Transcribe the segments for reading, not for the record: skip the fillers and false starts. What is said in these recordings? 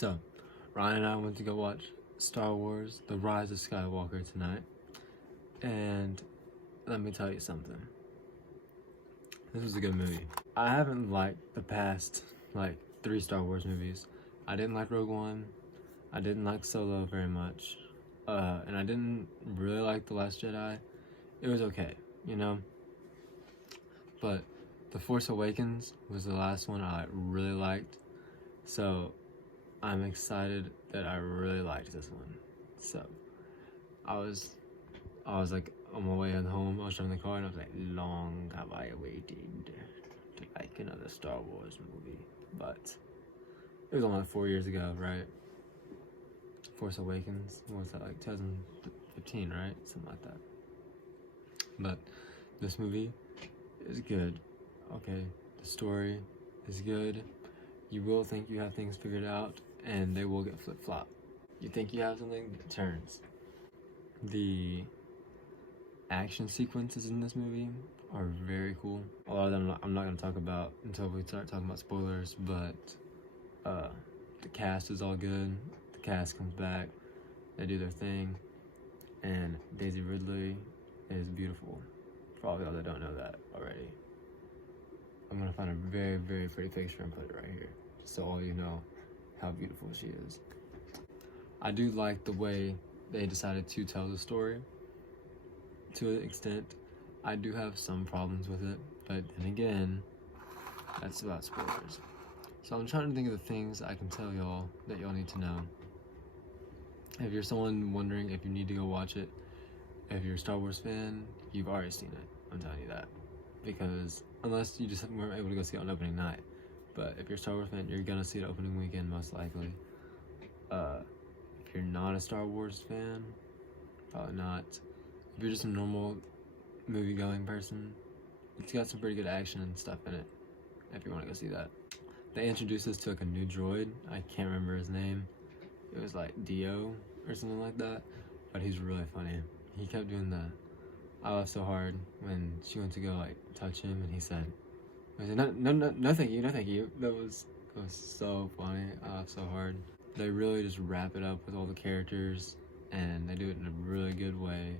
So, Ryan and I went to go watch Star Wars: The Rise of Skywalker tonight, and let me tell you something. This was a good movie. I haven't liked the past, 3 Star Wars movies. I didn't like Rogue One, I didn't like Solo very much, and I didn't really like The Last Jedi. It was okay, you know? But The Force Awakens was the last one I really liked, so I'm excited that I really liked this one. So I was like on my way home, I was driving the car and I was like, long have I waited to like another Star Wars movie. But it was only 4 years ago, right? Force Awakens, what was that, like 2015, right? Something like that. But this movie is good, okay? The story is good. You will think you have things figured out, and they will get flip-flop. You think you have something, it turns. The action sequences in this movie are very cool. A lot of them I'm not going to talk about until we start talking about spoilers, but the cast is all good. The cast comes back, they do their thing, and Daisy Ridley is beautiful. For all of y'all that don't know that already. I'm going to find a very, very pretty picture and put it right here, so all you know how beautiful she is. I do like the way they decided to tell the story to an extent. I do have some problems with it, but then again, that's about spoilers. So I'm trying to think of the things I can tell y'all that y'all need to know. If you're someone wondering if you need to go watch it, if you're a Star Wars fan, you've already seen it. I'm telling you that. Because unless you just weren't able to go see it on opening night. But if you're a Star Wars fan, you're gonna see it opening weekend most likely. If you're not a Star Wars fan, probably not. If you're just a normal movie-going person, it's got some pretty good action and stuff in it, if you want to go see that. They introduced us to like a new droid. I can't remember his name. It was like Dio or something like that, but he's really funny. He kept doing that. I laughed so hard when she went to go like touch him, and he said, no, thank you, no, thank you. That was so funny. I laughed so hard. They really just wrap it up with all the characters, and they do it in a really good way.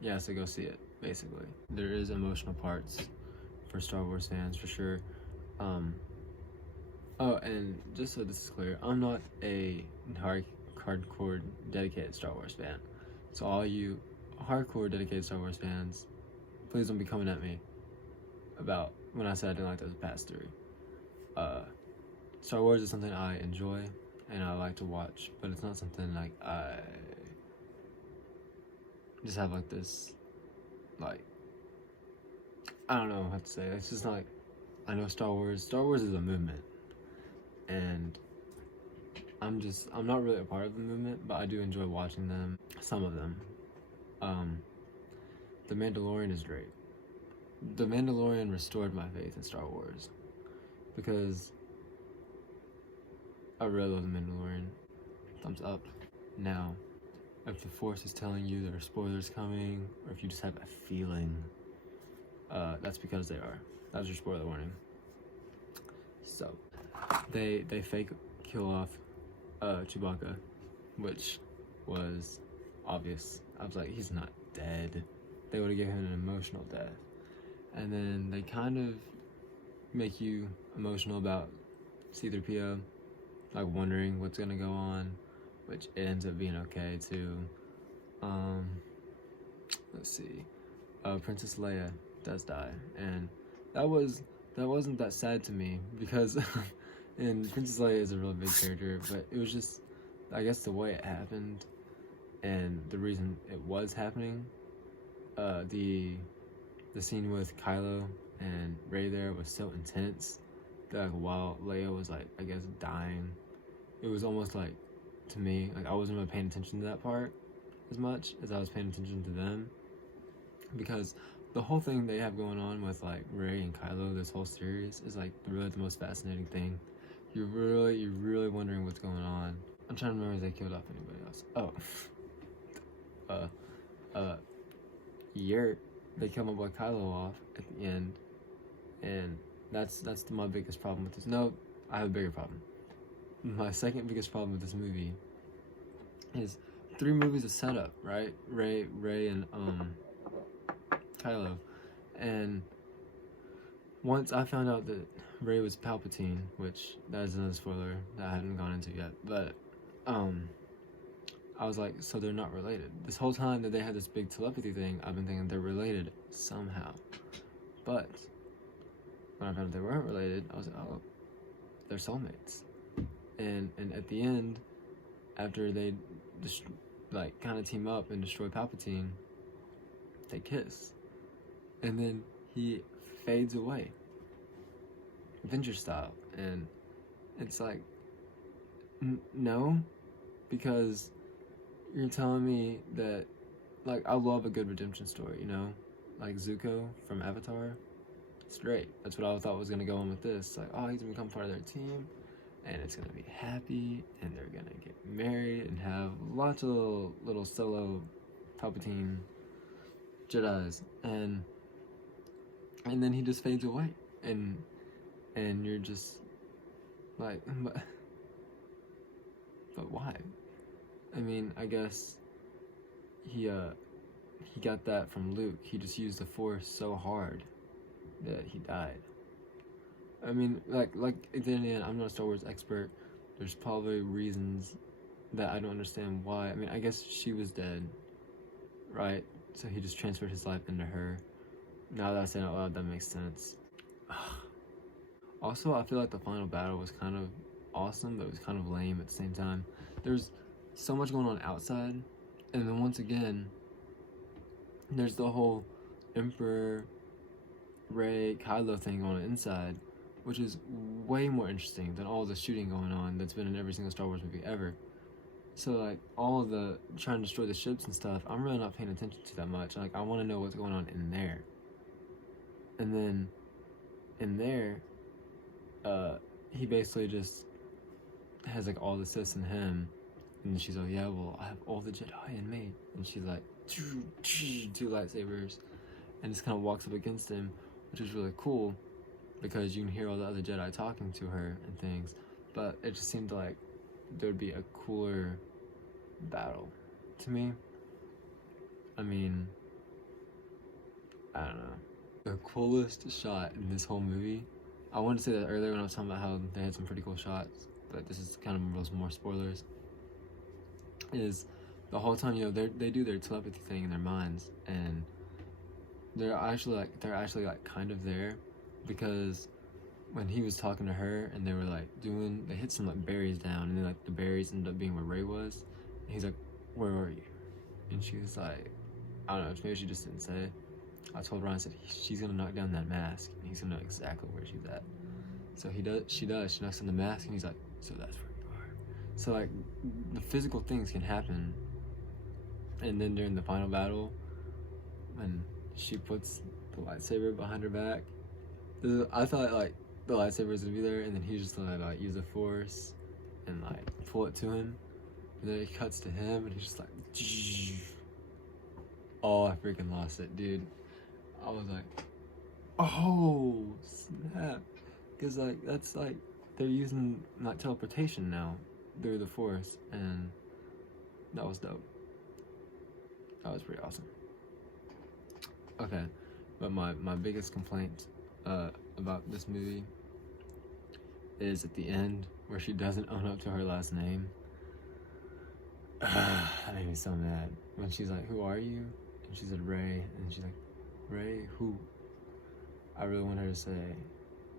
Yeah, so go see it, basically. There is emotional parts for Star Wars fans, for sure. Oh, and just so this is clear, I'm not a hardcore dedicated Star Wars fan. So all you hardcore dedicated Star Wars fans, please don't be coming at me about when I said I didn't like those past 3. Star Wars is something I enjoy and I like to watch, but it's not something like I just have like this, like, I don't know what to say. It's just not like, I know Star Wars is a movement, and I'm not really a part of the movement, but I do enjoy watching them, some of them. The Mandalorian is great. The Mandalorian restored my faith in Star Wars, because I really love The Mandalorian. Thumbs up. Now, if the Force is telling you there are spoilers coming, or if you just have a feeling, that's because they are. That's your spoiler warning. So, they fake kill off Chewbacca, which was obvious. I was like, he's not dead. They would have given him an emotional death. And then they kind of make you emotional about C-3PO, like wondering what's gonna go on, which it ends up being okay too. Let's see. Princess Leia does die, and that wasn't that sad to me, because and Princess Leia is a really big character, but it was just, I guess, the way it happened and the reason it was happening. The scene with Kylo and Rey there was so intense that, like, while Leia was, like, I guess, dying, it was almost like, to me, like, I wasn't really paying attention to that part as much as I was paying attention to them, because the whole thing they have going on with, like, Rey and Kylo, this whole series, is, like, really the most fascinating thing. You're really wondering what's going on. I'm trying to remember if they killed off anybody else. Yurt, they kill my boy Kylo off at the end, and that's my biggest problem with this. No, I have a bigger problem. my second biggest problem with this movie is 3 movies of setup, right? Ray, and Kylo, and once I found out that Ray was Palpatine, which that is another spoiler that I hadn't gone into yet, but I was like, so they're not related. This whole time that they had this big telepathy thing, I've been thinking they're related somehow. But when I found out they weren't related, I was like, oh, they're soulmates. And at the end, after they just like kind of team up and destroy Palpatine, they kiss, and then he fades away, Avenger style, and it's like, no, because you're telling me that, like, I love a good redemption story, you know, like Zuko from Avatar. It's great. That's what I thought was gonna go on with this. Like, oh, he's gonna become part of their team, and it's gonna be happy, and they're gonna get married and have lots of little solo Palpatine Jedis, and then he just fades away, and you're just like, but why? I mean, I guess he got that from Luke. He just used the Force so hard that he died. I mean, like at the end, I'm not a Star Wars expert. There's probably reasons that I don't understand why. I mean, I guess she was dead, right? So he just transferred his life into her. Now that I say it out loud, that makes sense. Also, I feel like the final battle was kind of awesome, but it was kind of lame at the same time. There's so much going on outside, and then once again, there's the whole Emperor, Rey, Kylo thing on the inside, which is way more interesting than all the shooting going on that's been in every single Star Wars movie ever. So, like, all of the trying to destroy the ships and stuff, I'm really not paying attention to that much. Like, I want to know what's going on in there. And then, in there, he basically just has, like, all the Sith in him. And she's like, yeah, well, I have all the Jedi in me. And she's like, 2 lightsabers. And just kind of walks up against him, which is really cool, because you can hear all the other Jedi talking to her and things. But it just seemed like there'd be a cooler battle to me. I mean, I don't know. The coolest shot in this whole movie, I wanted to say that earlier when I was talking about how they had some pretty cool shots, but this is kind of more spoilers, is the whole time, you know, they do their telepathy thing in their minds, and they're actually like kind of there, because when he was talking to her and they were like they hit some like berries down, and then like the berries ended up being where Rey was, and he's like, where are you? And she was like, I don't know, maybe she just didn't say. I told Ryan, I said, she's gonna knock down that mask, and he's gonna know exactly where she's at. So she knocks on the mask, and he's like, so that's where you are. So like, the physical things can happen. And then during the final battle, when she puts the lightsaber behind her back, I thought like the lightsaber was gonna be there, and then he just like use the Force and like pull it to him, and then it cuts to him, and he's just like, oh, I freaking lost it, dude. I was like, oh snap, because like that's like they're using like teleportation now through the Force, and that was dope. That was pretty awesome. Okay, but my biggest complaint about this movie is at the end where she doesn't own up to her last name. That made me so mad. When she's like, who are you? And she said Rey, and she's like, Rey who? I really want her to say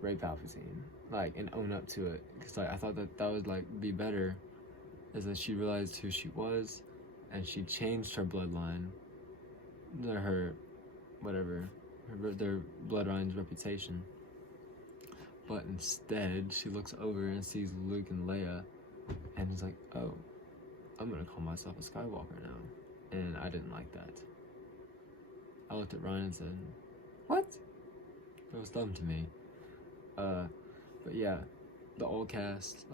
Rey Palpatine, like, and own up to it, because like I thought that would like be better, is that she realized who she was, and she changed her bloodline, her whatever, their bloodline's reputation. But instead, she looks over and sees Luke and Leia, and is like, oh, I'm gonna call myself a Skywalker now. And I didn't like that. I looked at Ryan and said, what? It was dumb to me. But yeah, the old cast,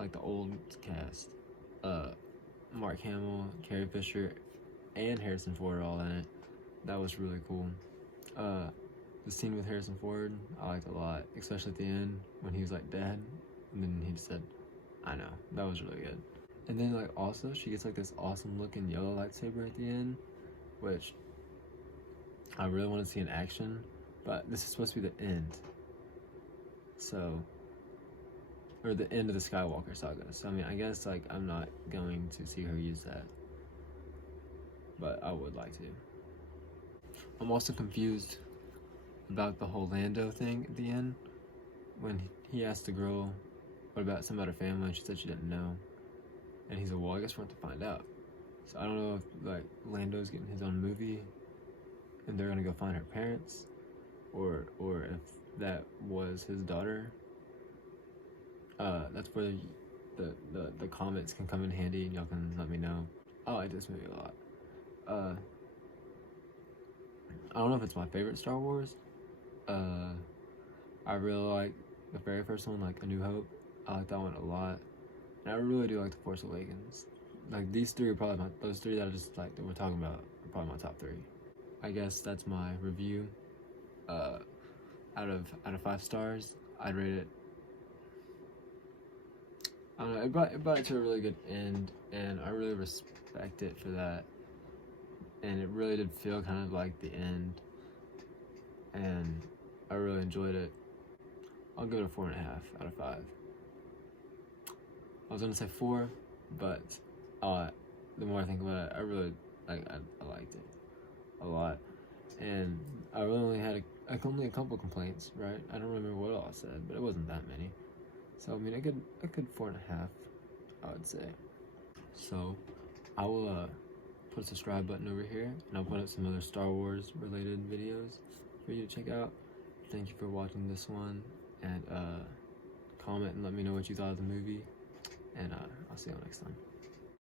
Mark Hamill, Carrie Fisher, and Harrison Ford are all in it. That was really cool. The scene with Harrison Ford, I liked a lot, especially at the end when he was like dead, and then he said, I know, that was really good. And then like also she gets like this awesome looking yellow lightsaber at the end, which I really want to see in action, but this is supposed to be the end. So, or the end of the Skywalker saga. So I mean, I guess like I'm not going to see her use that, but I would like to. I'm also confused about the whole Lando thing at the end, when he asked the girl what about some about her family, and she said she didn't know, and he's like, well, I guess we're going to find out. So I don't know if like Lando's getting his own movie and they're gonna go find her parents, or if that was his daughter. That's where the comments can come in handy, and y'all can let me know. I like this movie a lot. I don't know if it's my favorite Star Wars. I really like the very first one, like A New Hope. I like that one a lot, and I really do like The Force Awakens. Like these three are probably those three that I just like that we're talking about are probably my top 3. I guess that's my review. Out of 5 stars, I'd rate it. I don't know. It brought it to a really good end, and I really respect it for that. And it really did feel kind of like the end, and I really enjoyed it. I'll give it a 4.5 out of 5. I was gonna say 4, but the more I think about it, I really I liked it a lot, and I really only had only a couple complaints, right? I don't remember what all I said, but it wasn't that many. So I mean, I could 4.5, I would say. So I will put a subscribe button over here, and I'll put up some other Star Wars related videos for you to check out. Thank you for watching this one, and comment and let me know what you thought of the movie, and I'll see you next time.